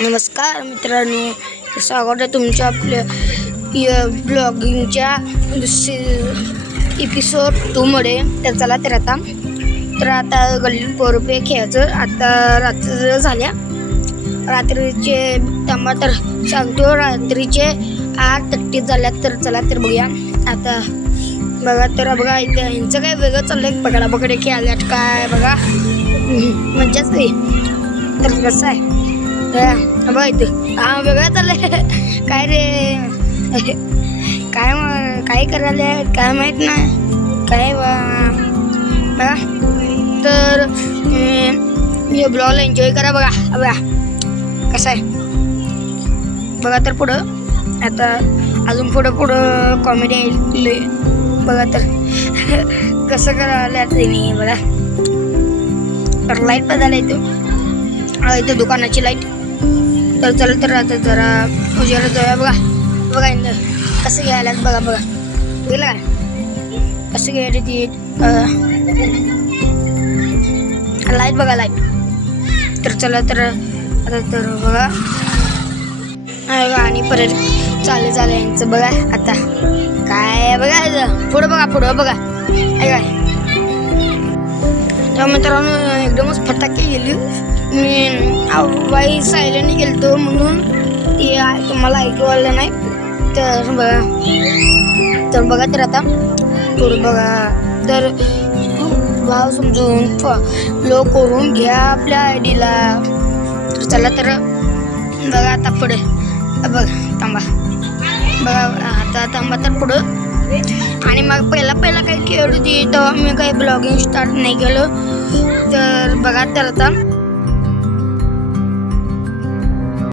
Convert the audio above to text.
नमस्कार मित्रांनो, स्वागत आहे तुमच्या आपल्या ब्लॉगिंगच्या एपिसोड 2 मध्ये. तर चला तर आता गल्लीत पोरपे खेळायचं. आता रात्र झाल्या, रात्रीचे थांबा तर सांगतो, रात्रीचे 8:30 झाल्या. तर चला तर बघूया. आता बघा तर बघा इथे ह्यांचं काय वेगळं चाललंय. पकडा पकडे खेळाल्यात काय बघा, मज्जाच नाही. तर कसं आहे बघा इथं वेगळं चाललंय काय रे, काय करायला काय माहीत नाही काय बघा. तर मी ब्लॉगला एन्जॉय करा. बघा बघा कसं आहे बघा. तर पुढं आता अजून पुढं कॉमेडी आहे बघा. तर कसं करायला त्यांनी बघा. तर लाईट पण झाला इथं दुकानाची लाईट. तर चला तर आता जरा उजेडा जाऊया. बघा बघा कसं घ्यायला बघा बघा गेलं काय कसं घ्यायला ती लाईट बघा लाईट. तर चला तर आता तर बघा आणि परत चालू झालं यांचं बघा. आता काय बघा पुढं बघा काय. तर मित्रांनो एकदमच फटाके गेली. मी बाई सायलेंट गेलतो म्हणून ते तुम्हाला ऐकू आलं नाही. तर बघा तर आता थोडं बघा. तर भाव समजून फॉलो करून घ्या आपल्या आयडीला. तर चला तर बघा आता पुढे बघा थांबा बघा आता थांबा. तर पुढं आणि मग पहिला काही खेळ होती तेव्हा मी काही ब्लॉगिंग स्टार्ट नाही केलं. तर बघा तर आता